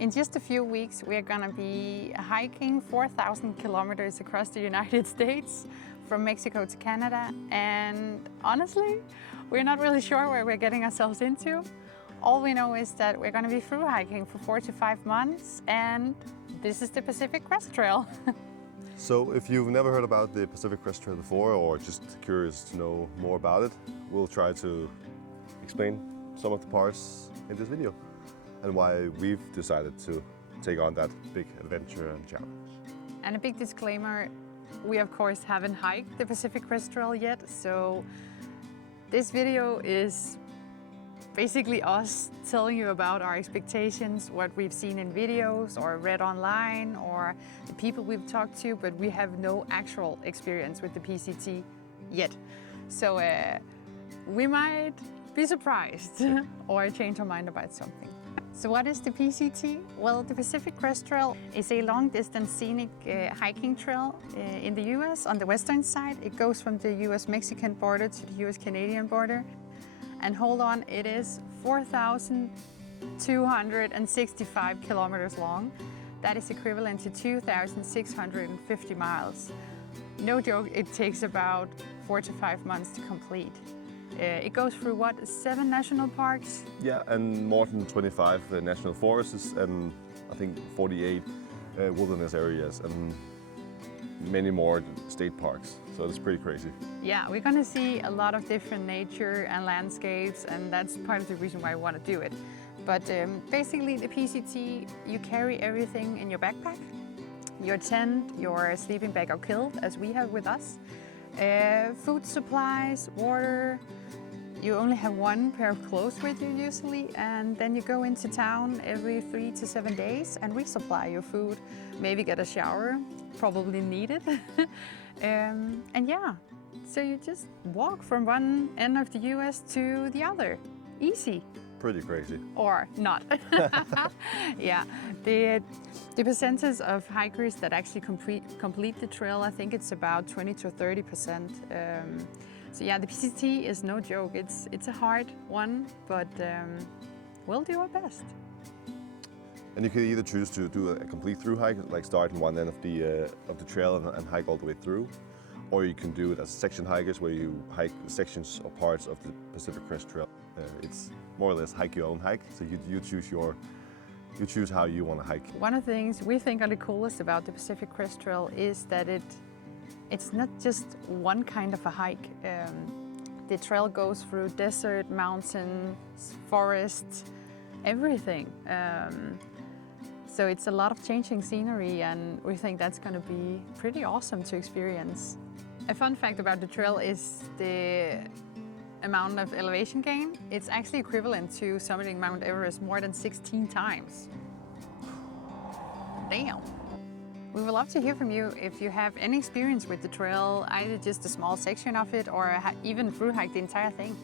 In just a few weeks, we're gonna be hiking 4,000 kilometers across the United States, from Mexico to Canada. And honestly, we're not really sure where we're getting ourselves into. All we know is that we're gonna be through hiking for 4 to 5 months, and this is the Pacific Crest Trail. So if you've never heard about the Pacific Crest Trail before, or just curious to know more about it, we'll try to explain some of the parts in this video and why we've decided to take on that big adventure and challenge. And a big disclaimer, we of course haven't hiked the Pacific Crest Trail yet, so this video is basically us telling you about our expectations, what we've seen in videos or read online, or the people we've talked to, but we have no actual experience with the PCT yet. So we might be surprised or change our mind about something. So what is the PCT? Well, the Pacific Crest Trail is a long-distance scenic hiking trail in the US on the western side. It goes from the US-Mexican border to the US-Canadian border. And hold on, it is 4,265 kilometers long. That is equivalent to 2,650 miles. No joke, it takes about 4 to 5 months to complete. It goes through, what, 7 national parks? Yeah, and more than 25 national forests, and I think 48 wilderness areas, and many more state parks. So it's pretty crazy. Yeah, we're gonna see a lot of different nature and landscapes, and that's part of the reason why I want to do it. But basically the PCT, you carry everything in your backpack. Your tent, your sleeping bag or kilt, as we have with us. Food supplies, water. You only have 1 pair of clothes with you usually, and then you go into town every 3 to 7 days and resupply your food. Maybe get a shower, probably needed. And yeah, so you just walk from one end of the US to the other. Easy. Pretty crazy. Or not. Yeah, the percentage of hikers that actually complete the trail, I think it's about 20 to 30%. So yeah, the PCT is no joke. It's a hard one, but we'll do our best. And you can either choose to do a complete through hike, like start in one end of the trail and hike all the way through, or you can do it as section hikers, where you hike sections or parts of the Pacific Crest Trail. It's more or less hike your own hike, so you choose how you want to hike. One of the things we think are the coolest about the Pacific Crest Trail is that it's not just one kind of a hike. The trail goes through desert, mountains, forests, everything. So it's a lot of changing scenery, and we think that's going to be pretty awesome to experience. A fun fact about the trail is the amount of elevation gain. It's actually equivalent to summiting Mount Everest more than 16 times. Damn! We would love to hear from you if you have any experience with the trail, either just a small section of it or even through hike the entire thing.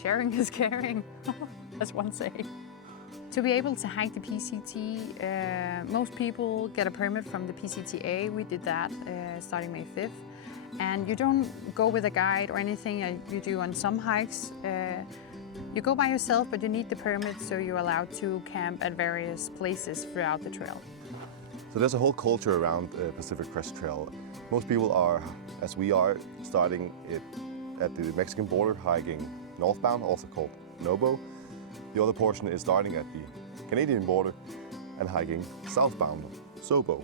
Sharing is caring, as one say. To be able to hike the PCT, most people get a permit from the PCTA. We did that starting May 5th. And you don't go with a guide or anything you do on some hikes. You go by yourself, but you need the permit, so you're allowed to camp at various places throughout the trail. So there's a whole culture around the Pacific Crest Trail. Most people are, as we are, starting it at the Mexican border, hiking northbound, also called NOBO. The other portion is starting at the Canadian border and hiking southbound, SOBO.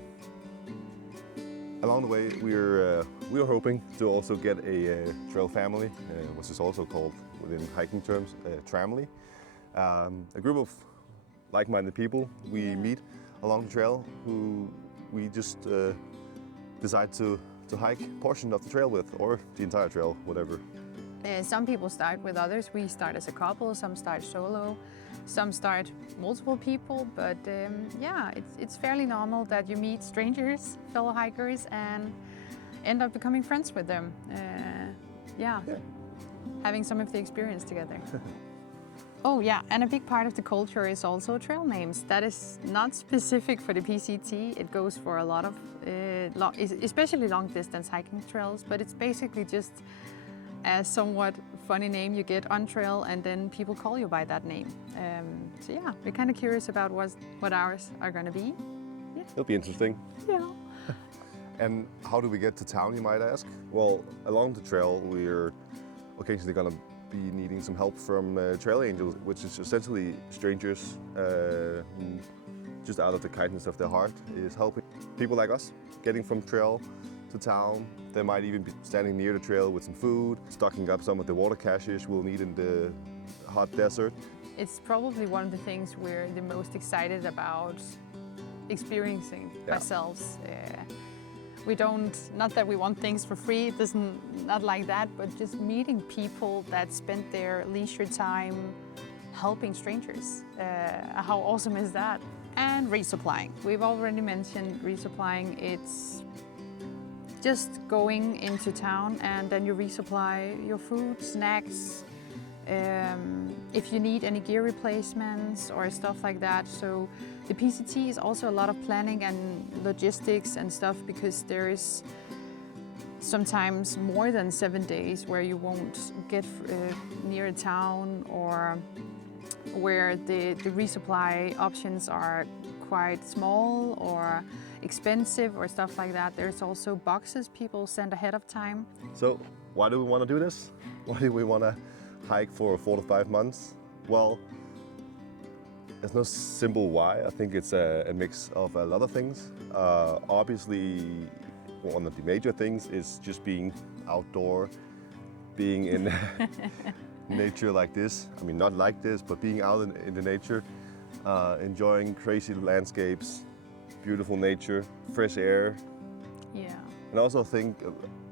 Along the way, we are hoping to also get a trail family, which is also called, within hiking terms, tramily. A group of like-minded people we meet along the trail who we just decide to hike a portion of the trail with, or the entire trail, whatever. Some people start with others. We start as a couple, some start solo, some start multiple people, but yeah, it's fairly normal that you meet strangers, fellow hikers, and end up becoming friends with them. Yeah, having some of the experience together. Oh yeah, and a big part of the culture is also trail names. That is not specific for the PCT. It goes for a lot of, especially long distance hiking trails, but it's basically just a somewhat funny name you get on trail, and then people call you by that name. So yeah, we're kind of curious about what ours are going to be. Yeah. It'll be interesting. Yeah. And how do we get to town, you might ask? Well, along the trail, we're occasionally going to be needing some help from trail angels, which is essentially strangers who, just out of the kindness of their heart, is helping people like us getting from trail to town. They might even be standing near the trail with some food, stocking up some of the water caches we'll need in the hot desert. It's probably one of the things we're the most excited about experiencing ourselves. We don't, not that we want things for free, it doesn't, not like that, but just meeting people that spend their leisure time helping strangers. How awesome is that? And resupplying. We've already mentioned resupplying. It's just going into town and then you resupply your food, snacks, if you need any gear replacements or stuff like that. So the PCT is also a lot of planning and logistics and stuff, because there is sometimes more than 7 days where you won't get near a town, or where the resupply options are quite small or expensive or stuff like that. There's also boxes people send ahead of time. So why do we want to do this? Why do we want to hike for 4 to 5 months? Well, there's no simple why. I think it's a mix of a lot of things. Obviously, one of the major things is just being outdoor, being in nature like this. I mean, not like this, but being out in the nature, enjoying crazy landscapes, beautiful nature, fresh air. Yeah. And I also think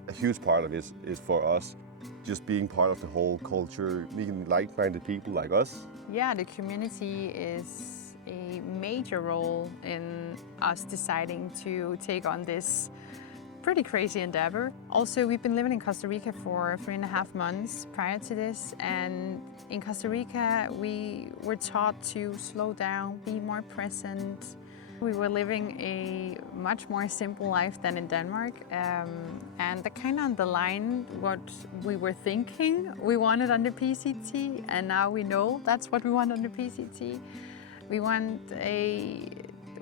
a huge part of it is for us just being part of the whole culture, meeting like-minded people like us. Yeah, the community is a major role in us deciding to take on this pretty crazy endeavor. Also, we've been living in Costa Rica for 3.5 months prior to this, and in Costa Rica we were taught to slow down, be more present. We were living a much more simple life than in Denmark, and that kind of underlined what we were thinking we wanted on the PCT, and now we know that's what we want on the PCT. We want a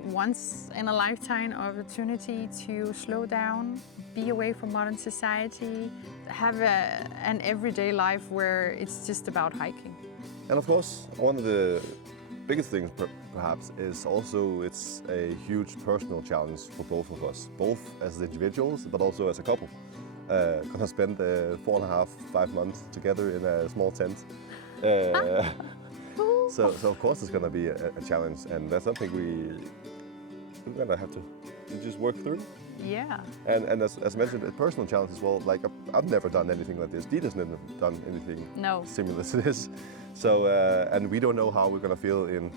once-in-a-lifetime opportunity to slow down, be away from modern society, have an everyday life where it's just about hiking. And of course, one of the biggest things perhaps is also it's a huge personal challenge for both of us, both as individuals but also as a couple. Gonna spend 4.5-5 months together in a small tent. So of course it's gonna be a challenge, and that's something we're gonna have to just work through. Yeah. And as mentioned, a personal challenge as well. Like I've never done anything like this. Dita's never done anything similar to this. So and we don't know how we're gonna feel in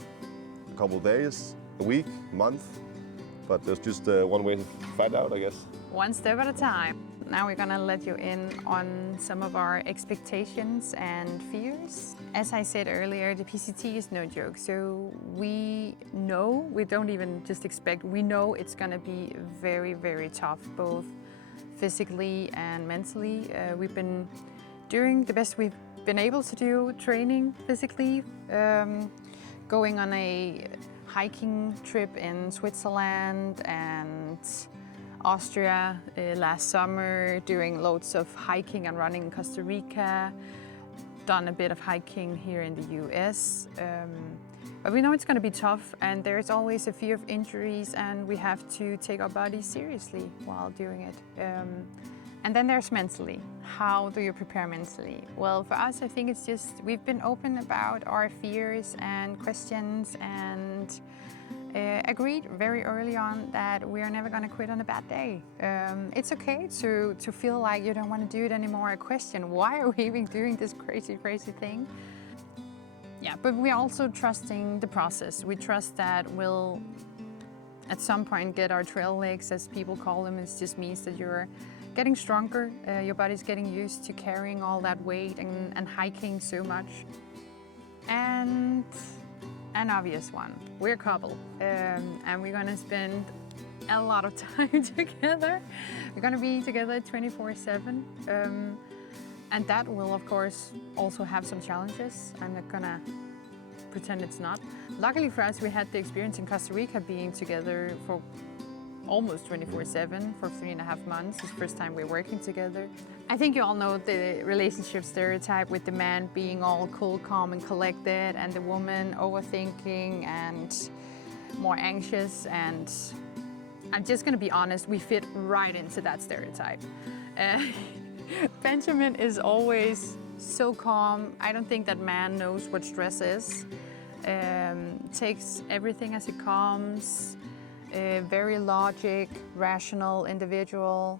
a couple of days, a week, month. But there's just one way to find out, I guess. One step at a time. Now we're gonna let you in on some of our expectations and fears. As I said earlier, the PCT is no joke. So we know, we don't even just expect, we know it's gonna be very, very tough, both physically and mentally. We've been doing the best we've been able to do, training physically, going on a hiking trip in Switzerland and Austria last summer, doing loads of hiking and running in Costa Rica, done a bit of hiking here in the US. But we know it's going to be tough, and there's always a fear of injuries, and we have to take our bodies seriously while doing it. And then there's mentally. How do you prepare mentally? Well, for us, I think it's just, we've been open about our fears and questions, and agreed very early on that we are never going to quit on a bad day. It's okay to feel like you don't want to do it anymore, or question, why are we even doing this crazy, crazy thing? Yeah, but we're also trusting the process. We trust that we'll at some point get our trail legs, as people call them. It just means that you're getting stronger, your body's getting used to carrying all that weight and hiking so much. And an obvious one, we're a couple, and we're gonna spend a lot of time together. We're gonna be together 24/7. And that will, of course, also have some challenges. I'm not gonna pretend it's not. Luckily for us, we had the experience in Costa Rica being together for almost 24/7 for 3.5 months. It's the first time we're working together. I think you all know the relationship stereotype with the man being all cool, calm and collected and the woman overthinking and more anxious, and I'm just gonna be honest, we fit right into that stereotype. Benjamin is always so calm. I don't think that man knows what stress is. Takes everything as it comes. Very logic, rational individual.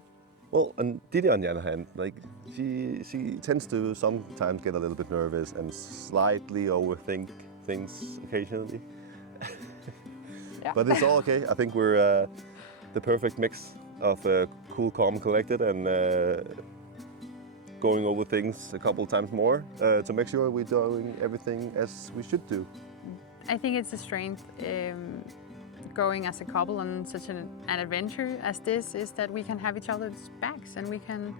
Well, and Didi on the other hand, like she tends to sometimes get a little bit nervous and slightly overthink things occasionally. Yeah. But it's all okay. I think we're the perfect mix of cool, calm, collected, and going over things a couple times more to make sure we're doing everything as we should do. I think it's a strength going as a couple on such an adventure as this, is that we can have each other's backs and we can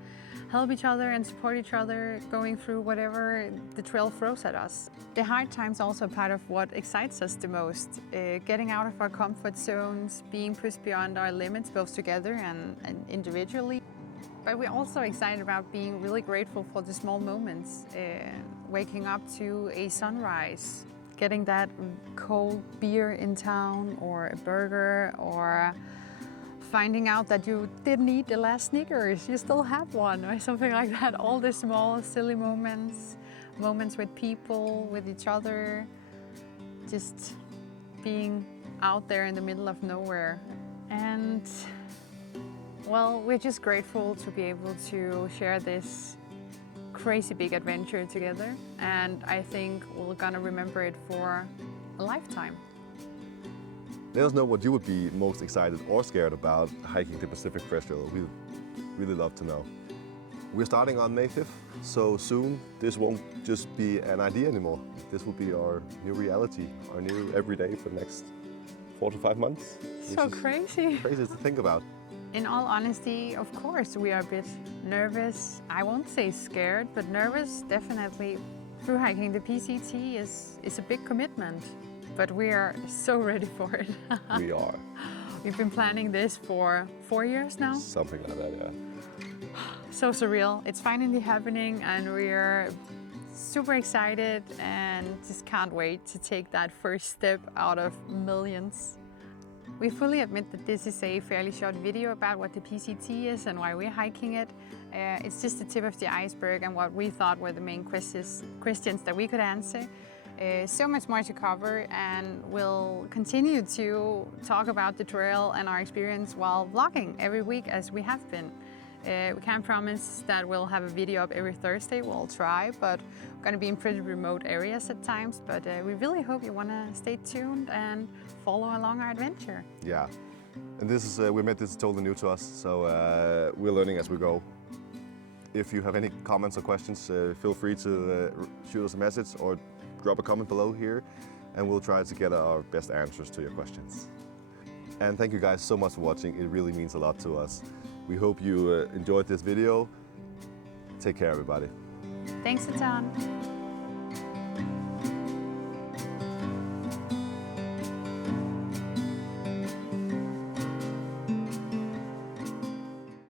help each other and support each other going through whatever the trail throws at us. The hard times are also part of what excites us the most. Getting out of our comfort zones, being pushed beyond our limits, both together and individually. But we're also excited about being really grateful for the small moments. Waking up to a sunrise, getting that cold beer in town, or a burger, or finding out that you didn't eat the last Snickers, you still have one, or something like that. All the small, silly moments, moments with people, with each other, just being out there in the middle of nowhere. And well, we're just grateful to be able to share this crazy big adventure together, and I think we're gonna remember it for a lifetime. Let us know what you would be most excited or scared about hiking the Pacific Crest Trail. We'd really love to know. We're starting on May 5th, so soon this won't just be an idea anymore. This will be our new reality, our new everyday for the next 4 to 5 months. So crazy. Crazy to think about. In all honesty, of course, we are a bit nervous. I won't say scared, but nervous, definitely. Thru-hiking the PCT is a big commitment, but we are so ready for it. We are. We've been planning this for 4 years now. Something like that, yeah. So surreal. It's finally happening, and we're super excited and just can't wait to take that first step out of millions. We fully admit that this is a fairly short video about what the PCT is and why we're hiking it. It's just the tip of the iceberg and what we thought were the main questions that we could answer. So much more to cover, and we'll continue to talk about the trail and our experience while vlogging every week as we have been. We can't promise that we'll have a video up every Thursday. We'll try, but we're going to be in pretty remote areas at times. But we really hope you want to stay tuned and follow along our adventure. Yeah, and this is this is totally new to us, so we're learning as we go. If you have any comments or questions, feel free to shoot us a message or drop a comment below here, and we'll try to get our best answers to your questions. And thank you guys so much for watching. It really means a lot to us. We hope you enjoyed this video. Take care, everybody. Thanks a ton.